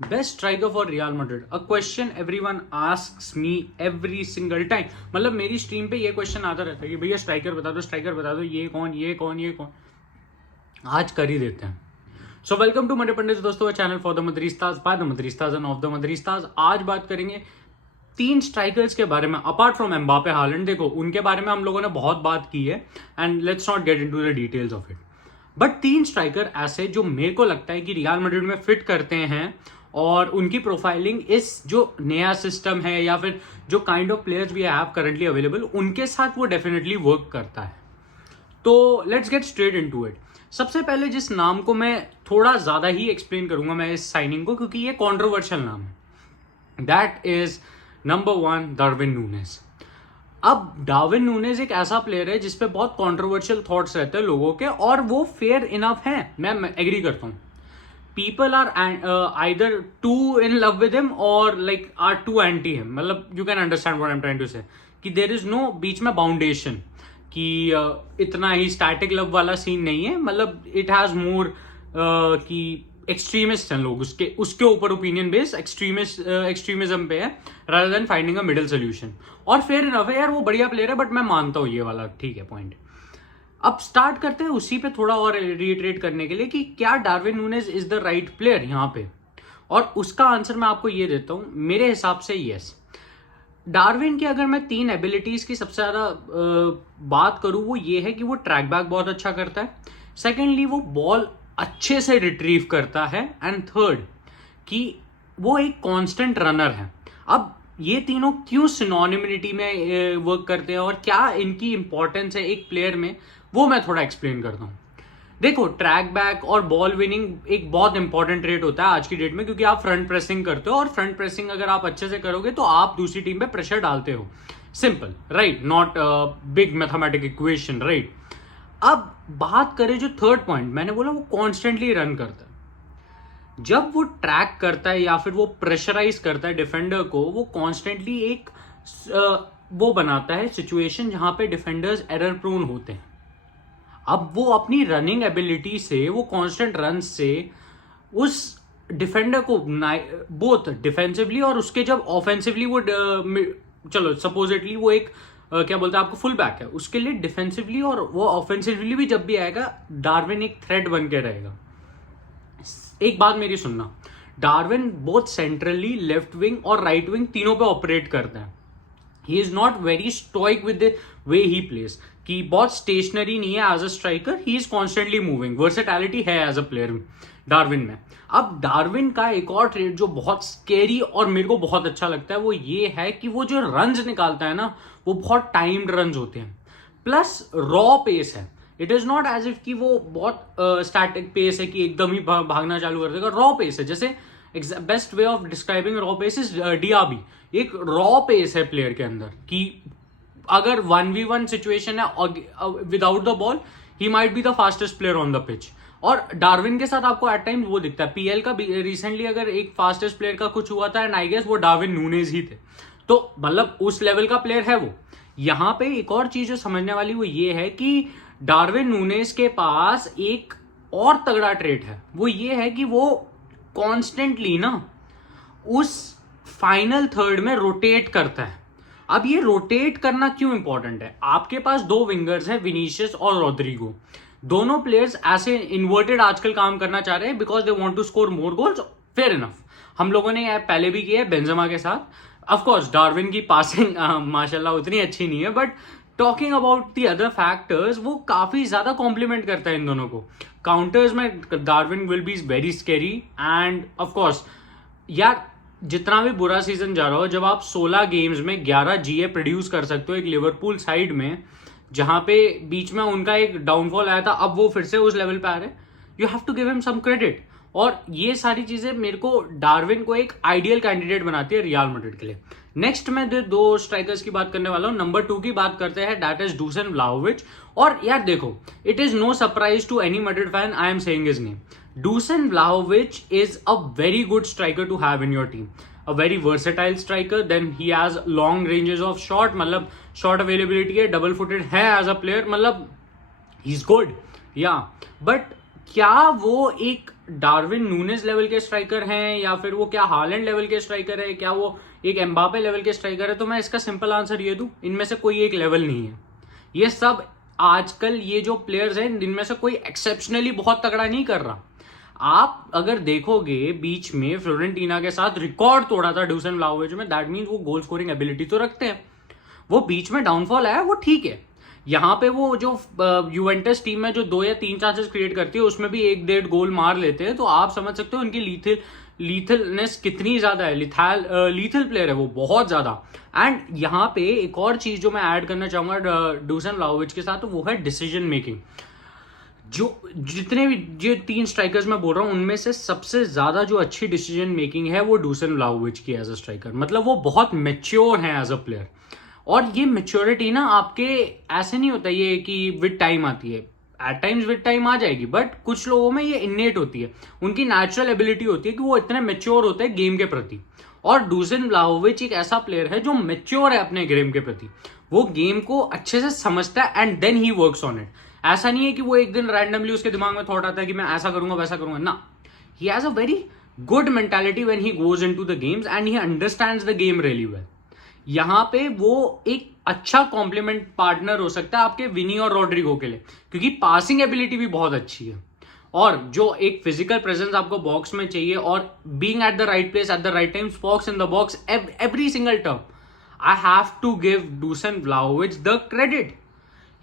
Best striker for real Madrid, a question everyone asks me every single time. मतलब मेरी stream पे ये question आता रहता है कि भैया स्ट्राइकर बता दो, स्ट्राइकर बता दो, ये कौन ये कौन ये कौन। आज कर ही देते हैं। सो वेलकम टू मडे पंडित दोस्तों, channel for the Madridistas by the Madridistas and of the Madridistas. आज बात करेंगे 3 स्ट्राइकर्स के बारे में अपार्ट फ्रॉम एम्बापे हालैंड। देखो उनके बारे में हम लोगों ने बहुत बात की है and let's not get into the details of it, but 3 striker ऐसे जो मेरे को लगता है कि रियल मैड्रिड में फिट करते हैं और उनकी प्रोफाइलिंग इस जो नया सिस्टम है या फिर जो kind of players we have currently available उनके साथ वो डेफिनेटली वर्क करता है। तो let's get straight into it. सबसे पहले जिस नाम को मैं थोड़ा ज्यादा ही एक्सप्लेन करूंगा मैं इस साइनिंग को, क्योंकि ये कॉन्ट्रोवर्शियल नाम है, that is number 1 Darwin Nunez. अब डार्विन नूनेज एक ऐसा प्लेयर है जिसपे बहुत कॉन्ट्रोवर्शियल थॉट्स रहते हैं लोगों के, और वो फेयर इनफ है, मैं एग्री करता हूं। People are either too in love with him or like are too anti him. मतलब you can understand what I am trying to say कि देयर इज नो बीच में बाउंडेशन कि इतना ही स्टैटिक लव वाला सीन नहीं है। मतलब इट हैज मोर कि एक्सट्रीमिस्ट हैं लोग, उसके ऊपर ओपिनियन बेस्ड एक्सट्रीमिज्म पे है rather than finding a middle solution. और फेयर इनफ है यार, वो बढ़िया प्लेयर है, बट मैं मानता हूं ये वाला ठीक है पॉइंट। अब स्टार्ट करते हैं उसी पे थोड़ा और रिइटरेट करने के लिए कि क्या Darwin Nunez is the right player यहां पे, और उसका आंसर मैं आपको ये देता हूं। मेरे हिसाब से यस। डार्विन की अगर मैं 3 एबिलिटीज की सबसे ज्यादा बात करूं, वो ये है कि वो ट्रैक बैक बहुत अच्छा करता है, सेकेंडली वो बॉल अच्छे से रिट्रीव करता है, एंड थर्ड कि वो एक कांस्टेंट रनर है। अब ये तीनों क्यों सिनोनिमिटी में वर्क करते हैं और क्या इनकी इंपॉर्टेंस है एक प्लेयर में, वो मैं थोड़ा एक्सप्लेन करता हूं। देखो ट्रैक बैक और बॉल विनिंग एक बहुत इंपॉर्टेंट ट्रेट होता है आज की डेट में, क्योंकि आप फ्रंट प्रेसिंग करते हो, और फ्रंट प्रेसिंग अगर आप अच्छे से करोगे तो आप दूसरी टीम पे प्रेशर डालते हो। Simple right, not big mathematic equation right. अब बात करें जो थर्ड पॉइंट मैंने बोला, वो कॉन्स्टेंटली रन करता है। जब वो ट्रैक करता है या फिर वो प्रेशराइज करता है डिफेंडर को, वो कॉन्स्टेंटली एक वो बनाता है सिचुएशन जहां पे डिफेंडर्स एरर प्रोन होते हैं। अब वो अपनी रनिंग एबिलिटी से, वो कांस्टेंट रन से उस डिफेंडर को बोथ डिफेंसिवली और उसके जब ऑफेंसिवली वो चलो सपोजिटली वो एक क्या बोलते हैं आपको फुल बैक है, उसके लिए डिफेंसिवली और वो ऑफेंसिवली भी जब भी आएगा डार्विन एक थ्रेट बन के रहेगा। एक बात मेरी सुनना, Darwin both centrally left wing और राइट विंग तीनों पे ऑपरेट करता है। He is not very stoic with the way he places, कि बहुत स्टेशनरी नहीं है as a striker, he is constantly moving. Versatility है एज अ प्लेयर डार्विन में। अब डार्विन का एक और ट्रेड जो बहुत स्केरी और मेरे को बहुत अच्छा लगता है, वो ये है कि वो जो रन्स निकालता है ना, वो बहुत टाइम्ड रन्स होते हैं, प्लस रॉ पेस है। It is not as if कि वो बहुत स्टैटिक पेस है कि एकदम ही भागना चालू कर देगा। रॉ पेस है, जैसे best way of describing raw pace is Diaby. एक रॉ पेस है प्लेयर के अंदर कि अगर 1v1 सिचुएशन है without the ball, he might be the fastest player on the pitch. और डार्विन के साथ आपको एट टाइम वो दिखता है। पीएल का रिसेंटली अगर एक फास्टेस्ट प्लेयर का कुछ हुआ था, एंड आई गेस वो डार्विन नूनेज ही थे। तो मतलब उस लेवल का प्लेयर है वो। यहां पे एक और चीज जो समझने वाली वो ये है कि डार्विन नूनेज के पास एक और तगड़ा ट्रेट है, वो ये है कि वो कॉन्स्टेंटली ना उस फाइनल थर्ड में रोटेट करता है। अब ये रोटेट करना क्यों इंपॉर्टेंट है? आपके पास 2 विंगर्स हैं, विनीशियस और रोड्रिगो। दोनों प्लेयर्स ऐसे इन्वर्टेड आजकल काम करना चाह रहे हैं because they want to score more goals. Fair enough, हम लोगों ने पहले भी किया है बेंजेमा के साथ। ऑफ कोर्स डार्विन की पासिंग माशाल्लाह उतनी अच्छी नहीं है, but talking about the other factors, वो काफी ज्यादा कॉम्प्लीमेंट करता है इन दोनों को। काउंटर्स में Darwin will be very scary, end of course यार जितना भी बुरा सीजन जा रहा हो, जब आप 16 गेम्स में 11 जीए प्रोड्यूस कर सकते हो एक लिवरपूल साइड में, जहां पे बीच में उनका एक डाउनफॉल आया था, अब वो फिर से उस लेवल पे आ रहे हैं, you have to give him some credit. और ये सारी चीजें मेरे को डार्विन को एक आइडियल कैंडिडेट बनाती है रियल मैड्रिड के लिए। नेक्स्ट मैं 2 स्ट्राइकर्स की बात करने वाला हूं। नंबर 2 की बात करते हैं, दैट इज डूसन व्लाहोविच। और यार देखो, it is no surprise to any Madrid fan, I am saying his name. Dusan Vlahovic is a very good striker to have in your team. A very versatile striker. Then he has long ranges of shot. मतलब shot availability है, double footed है as a player. मतलब he's good. Yeah. But क्या वो एक Darwin Nunez level के striker हैं या फिर वो क्या हालैंड लेवल के स्ट्राइकर है, क्या वो एक एम्बापे लेवल के स्ट्राइकर है, तो मैं इसका सिंपल आंसर ये दूं, इनमें से कोई एक लेवल नहीं है। ये सब आजकल ये जो प्लेयर्स हैं इनमें से कोई एक्सेप्शनली बहुत तगड़ा नहीं कर रहा। आप अगर देखोगे बीच में फ्लोरेंटीना के साथ रिकॉर्ड तोड़ा था डूसन व्लाहोविच में, दैट मीन्स वो गोल स्कोरिंग एबिलिटी तो रखते हैं। वो बीच में डाउनफॉल आया वो ठीक है, यहाँ पे वो जो यूवेंटस टीम में जो 2 या 3 चांसेस क्रिएट करती है उसमें भी 1-1.5 गोल मार लेते हैं, तो आप समझ सकते हो उनकी लीथलनेस कितनी ज्यादा है। लीथल प्लेयर है वो बहुत ज्यादा। एंड यहाँ पे एक और चीज जो मैं ऐड करना चाहूंगा डूसन व्लाहोविच के साथ, तो वो है डिसीजन मेकिंग। जो जितने भी जो 3 स्ट्राइकर्स मैं बोल रहा हूं उनमें से सबसे ज्यादा जो अच्छी डिसीजन मेकिंग है वो डूसन व्लाहोविच की एज अ स्ट्राइकर। मतलब वो बहुत मेच्योर है एज अ प्लेयर, और ये मेच्योरिटी ना आपके ऐसे नहीं होता ये कि विद टाइम आती है, एट टाइम्स विद टाइम आ जाएगी, बट कुछ लोगों में ये इन्नेट होती है, उनकी नेचुरल एबिलिटी होती है कि वो इतने मेच्योर होते हैं गेम के प्रति। और डूसन व्लाहोविच एक ऐसा प्लेयर है जो मेच्योर है अपने गेम के प्रति, वो गेम को अच्छे से समझता है and then he works on it. ऐसा नहीं है कि वो एक दिन रैंडमली उसके दिमाग में थॉट आता है कि मैं ऐसा करूंगा वैसा करूंगा, ना, he has a very good mentality when he goes into the games and he understands the game really well. यहाँ पे वो एक अच्छा कॉम्प्लीमेंट पार्टनर हो सकता है आपके विनी और रॉड्रिगो के लिए, क्योंकि पासिंग एबिलिटी भी बहुत अच्छी है, और जो एक फिजिकल प्रेजेंस आपको बॉक्स में चाहिए, और being at the right place at the right time, spots in the box every single term, I have to give Dusan Vlahovic the credit.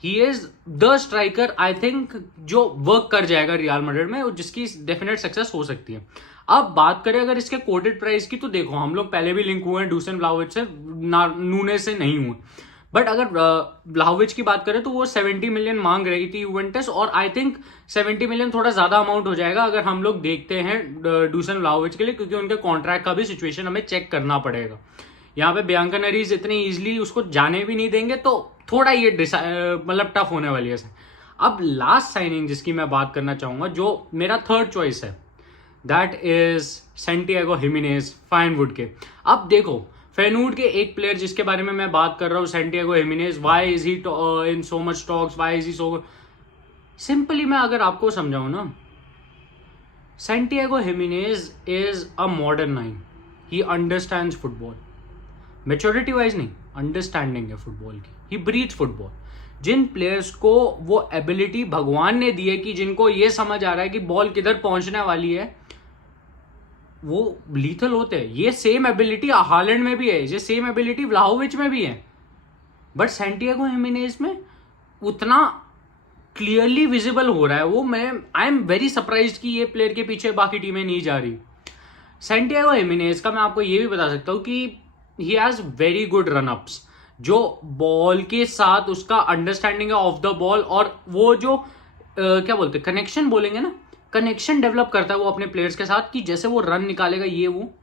He is the striker I think जो work कर जाएगा real Madrid में, जिसकी definite success हो सकती है। अब बात करें अगर इसके कोटेड प्राइस की, तो देखो हम लोग पहले भी लिंक हुए हैं डूसन व्लाहोविच से, नूने से नहीं हुए, बट अगर व्लाहोविच की बात करें तो वो 70 मिलियन मांग रही थी यूवेंटस, और आई थिंक 70 मिलियन थोड़ा ज्यादा अमाउंट हो जाएगा अगर हम लोग देखते हैं डूसन व्लाहोविच के लिए, क्योंकि उनके कॉन्ट्रैक्ट का भी सिचुएशन हमें चेक करना पड़ेगा। यहाँ पे बियांका नरीज इतने इजिली उसको जाने भी नहीं देंगे, तो थोड़ा ये मतलब टफ होने वाली है। अब लास्ट साइनिंग जिसकी मैं बात करना चाहूंगा, जो मेरा थर्ड चॉइस है, दैट इज सैंटियागो हिमेनेज फाइनवुड के। अब देखो फेनवुड के एक प्लेयर जिसके बारे में मैं बात कर रहा हूं, Santiago Gimenez, why is he in so much talks, why is he so, simply मैं अगर आपको समझाऊं ना, Santiago Gimenez is a modern 9, he understands football, maturity wise नहीं, अंडरस्टैंडिंग है फुटबॉल की, ही ब्रीथ फुटबॉल। जिन प्लेयर्स को वो एबिलिटी भगवान ने दी है कि जिनको ये समझ आ रहा है कि बॉल किधर पहुंचने वाली है, वो लीथल होते हैं। ये सेम एबिलिटी हालैंड में भी है, ये सेम एबिलिटी व्लाहोविच में भी है, बट सैंटियागो हिमेनेज में उतना क्लियरली विजिबल हो रहा है वो। मैं आई एम वेरी सरप्राइज्ड कि ये प्लेयर के पीछे बाकी टीमें नहीं जा रही। सैंटियागो हिमेनेज का मैं आपको ये भी बता सकता हूं कि he has very good run ups, जो बॉल के साथ उसका अंडरस्टैंडिंग है ऑफ द बॉल, और वो जो क्या बोलते हैं कनेक्शन बोलेंगे ना, कनेक्शन डेवलप करता है वो अपने प्लेयर्स के साथ, कि जैसे वो रन निकालेगा ये वो,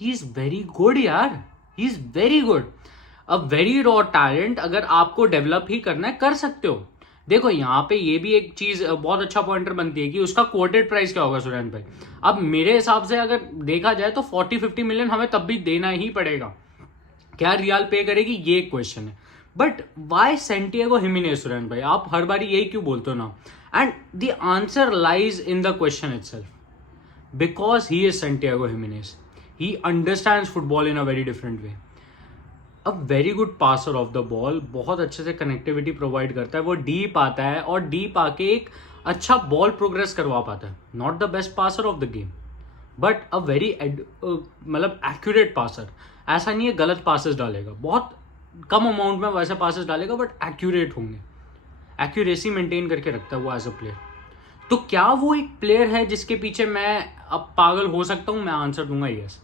ही इज वेरी गुड यार, he is very good, a very raw talent. अगर आपको डेवलप ही करना है कर सकते हो। देखो यहाँ पे ये भी एक चीज बहुत अच्छा पॉइंटर बनती है कि उसका कोटेड प्राइस क्या होगा सुरेंद्र भाई। अब मेरे हिसाब से अगर देखा जाए तो 40-50 मिलियन हमें तब भी देना ही पड़ेगा। क्या रियल पे करेगी ये एक क्वेश्चन है, but why Santiago Gimenez Surendra भाई, आप हर बार यही क्यों बोलते हो ना? And the answer lies in the question itself, because he is Santiago Gimenez, he understands football in a very different way, a very good passer of the ball, बहुत अच्छे से कनेक्टिविटी प्रोवाइड करता है, वो डीप आता है और deep आके एक अच्छा बॉल प्रोग्रेस करवा पाता है। Not the best passer of the game, but a very मतलब एक्यूरेट पासर। ऐसा नहीं है गलत पासेस डालेगा, बहुत कम अमाउंट में वैसे पासेस डालेगा, बट एक्यूरेट होंगे, एक्यूरेसी मेंटेन करके रखता है वो एज अ प्लेयर। तो क्या वो एक प्लेयर है जिसके पीछे मैं अब पागल हो सकता हूं? मैं आंसर दूंगा यस।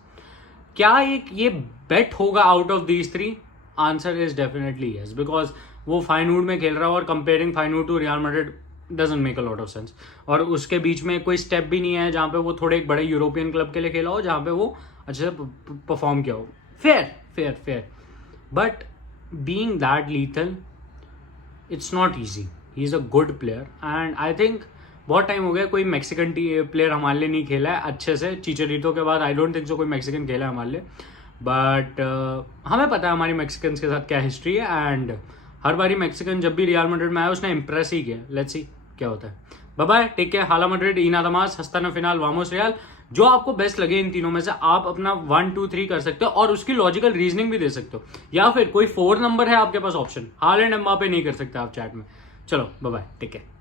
क्या एक ये बेट होगा out of these 3? Answer is definitely yes, because वो फाइनवुड में खेल रहा है और comparing Feyenoord to Real Madrid doesn't make a lot of sense. और उसके बीच में कोई स्टेप भी नहीं है जहाँ पे वो थोड़े एक बड़े यूरोपियन क्लब के लिए खेला हो, जहाँ पे वो अच्छे से परफॉर्म किया हो। Fair, but being that lethal it's not easy. He is a good player and I think बहुत टाइम हो गया कोई मैक्सिकन प्लेयर हमारे लिए नहीं खेला है अच्छे से। चिचेरितो के बाद आई डोंट थिंक सो कोई मैक्सिकन खेला है हमारे लिए, बट हमें पता है हमारी मैक्सिकन्स के साथ क्या हिस्ट्री है, एंड हर बारी मैक्सिकन जब भी रियल मैड्रिड में आया उसने इंप्रेस ही किया। लेट्स सी क्या होता है। बाय बाय, टेक केयर, हाला मैड्रिड, इना दमास, हस्ताना फिनाल, वामोस रियल। जो आपको बेस्ट लगे इन तीनों में से आप अपना 1 2 3 कर सकते हो और उसकी लॉजिकल रीजनिंग भी दे सकते हो, या फिर कोई 4 नंबर है आपके पास ऑप्शन, हालैंड एम्बापे नहीं कर सकते आप चैट में। चलो बाय बाय, टेक केयर।